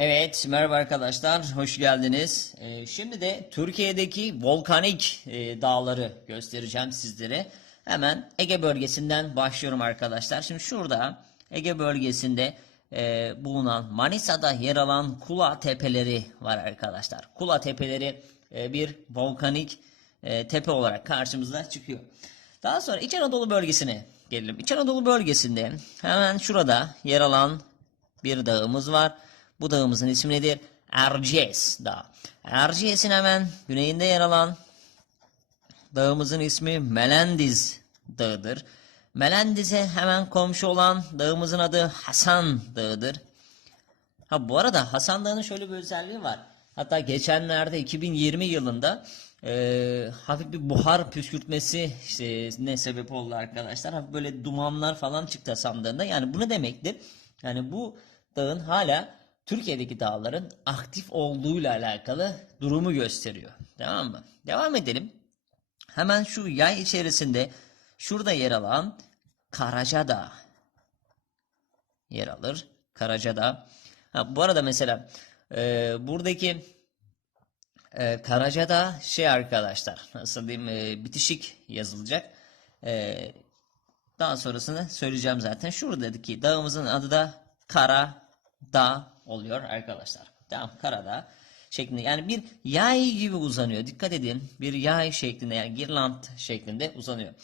Evet, merhaba arkadaşlar, hoş geldiniz. Ee, şimdi de Türkiye'deki volkanik e, dağları göstereceğim sizlere. Hemen Ege bölgesinden başlıyorum arkadaşlar. Şimdi şurada Ege bölgesinde e, bulunan Manisa'da yer alan Kula Tepeleri var arkadaşlar. Kula Tepeleri e, bir volkanik e, tepe olarak karşımıza çıkıyor. Daha sonra İç Anadolu bölgesine gelelim. İç Anadolu bölgesinde hemen şurada yer alan bir dağımız var. Bu dağımızın ismi nedir? Erciyes Dağı. Erciyes'in hemen güneyinde yer alan dağımızın ismi Melendiz Dağı'dır. Melendiz'e hemen komşu olan dağımızın adı Hasan Dağı'dır. Ha bu arada Hasan Dağı'nın şöyle bir özelliği var. Hatta geçenlerde 2020 yılında e, hafif bir buhar püskürtmesi işte ne sebep oldu arkadaşlar. Hafif böyle dumanlar falan çıktı Hasan Dağı'nda. Yani bu ne demektir? Yani bu dağın hala Türkiye'deki dağların aktif olduğuyla alakalı durumu gösteriyor. Tamam mı? Devam edelim. Hemen şu yay içerisinde şurada yer alan Karacadağ yer alır. Karacadağ. Ha, bu arada mesela e, buradaki e, Karacadağ şey arkadaşlar nasıl diyeyim e, bitişik yazılacak. E, daha sonrasını söyleyeceğim zaten. Şuradaki dağımızın adı da Kara Dağ oluyor arkadaşlar. Tamam Karadağ şeklinde yani bir yay gibi uzanıyor. Dikkat edin bir yay şeklinde yani girland şeklinde uzanıyor.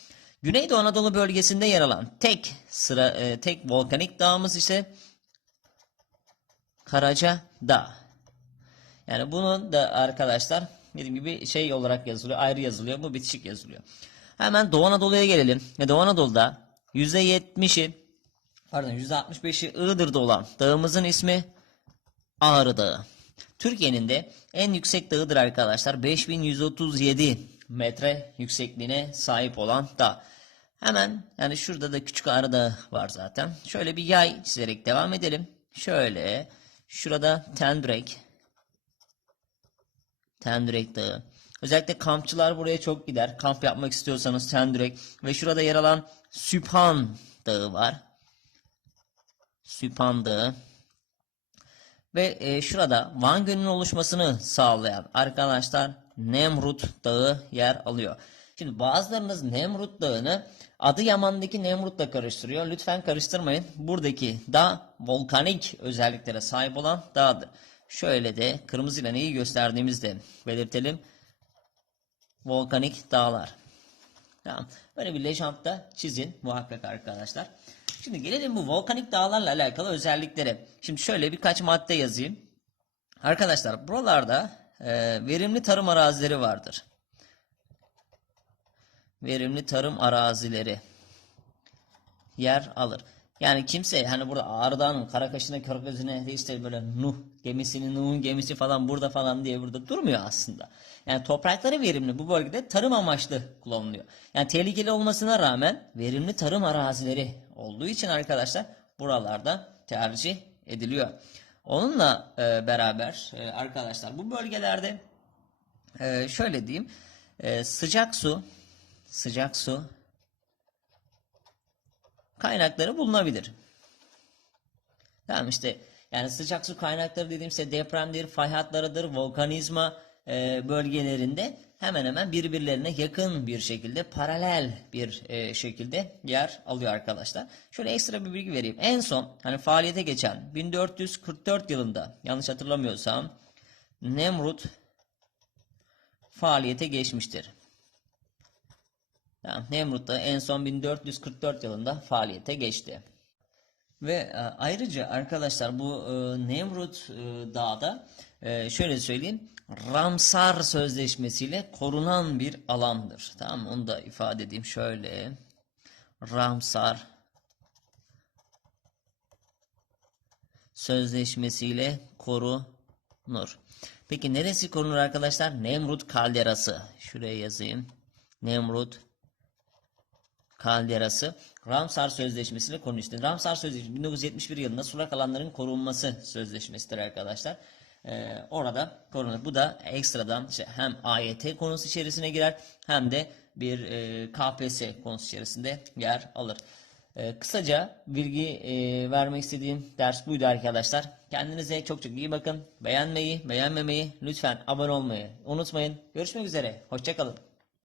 Güneydoğu Anadolu bölgesinde yer alan tek sıra e, tek volkanik dağımız ise Karaca Dağ. Yani bunun da arkadaşlar dediğim gibi şey olarak yazılıyor, ayrı yazılıyor. Bu bitişik yazılıyor. Hemen Doğu Anadolu'ya gelelim. Doğu Anadolu'da %70'i pardon %65'i Iğdır'da olan dağımızın ismi Ağrı Dağı. Türkiye'nin de en yüksek dağıdır arkadaşlar. 5137 metre yüksekliğine sahip olan dağ. Hemen yani şurada da Küçük Ağrı Dağı var zaten. Şöyle bir yay çizerek devam edelim. Şöyle şurada Tendrek Tendrek Dağı. Özellikle kampçılar buraya çok gider. Kamp yapmak istiyorsanız Tendrek ve şurada yer alan Süphan Dağı var. Süphan Dağı. Ve e, şurada Van Gölü'nün oluşmasını sağlayan arkadaşlar Nemrut Dağı yer alıyor. Şimdi bazılarınız Nemrut Dağı'nı Adıyaman'daki Nemrut'la karıştırıyor. Lütfen karıştırmayın. Buradaki dağ volkanik özelliklere sahip olan dağdır. Şöyle de kırmızıyla neyi gösterdiğimizde belirtelim. Volkanik dağlar. Tamam. Böyle bir lejant çizin muhakkak arkadaşlar. Şimdi gelelim bu volkanik dağlarla alakalı özelliklere. Şimdi şöyle birkaç madde yazayım. Arkadaşlar buralarda e, verimli tarım arazileri vardır. Verimli tarım arazileri yer alır. Yani kimse hani burada Ağrı Dağı'nın Karakaş'ına Karagözü'ne de işte böyle Nuh gemisinin Nuh'un gemisi falan burada falan diye burada durmuyor aslında. Yani toprakları verimli bu bölgede tarım amaçlı kullanılıyor. Yani tehlikeli olmasına rağmen verimli tarım arazileri olduğu için arkadaşlar buralarda tercih ediliyor. Onunla e, beraber e, arkadaşlar bu bölgelerde e, şöyle diyeyim e, sıcak su sıcak su kaynakları bulunabilir. Tamam işte yani sıcak su kaynakları dediğimse depremdir, fay hatlarıdır, volkanizma e, bölgelerinde hemen hemen birbirlerine yakın bir şekilde paralel bir e, şekilde yer alıyor arkadaşlar. Şöyle ekstra bir bilgi vereyim. En son hani faaliyete geçen 1444 yılında yanlış hatırlamıyorsam Nemrut faaliyete geçmiştir. Tamam, Nemrut da en son 1444 yılında faaliyete geçti. Ve e, ayrıca arkadaşlar bu e, Nemrut e, dağda e, şöyle söyleyeyim Ramsar Sözleşmesiyle korunan bir alandır. Tamam onu da ifade edeyim şöyle. Ramsar Sözleşmesiyle korunur. Peki neresi korunur arkadaşlar? Nemrut kalderası. Şuraya yazayım. Nemrut kalderası Ramsar Sözleşmesi'yle konu işte. Ramsar Sözleşmesi 1971 yılında sulak alanların korunması sözleşmesidir arkadaşlar. Ee, orada korunur. Bu da ekstradan işte hem AYT konusu içerisine girer hem de bir e, KPSS konusu içerisinde yer alır. Ee, kısaca bilgi e, vermek istediğim ders buydu arkadaşlar. Kendinize çok çok iyi bakın. Beğenmeyi, beğenmemeyi, lütfen abone olmayı unutmayın. Görüşmek üzere. Hoşçakalın.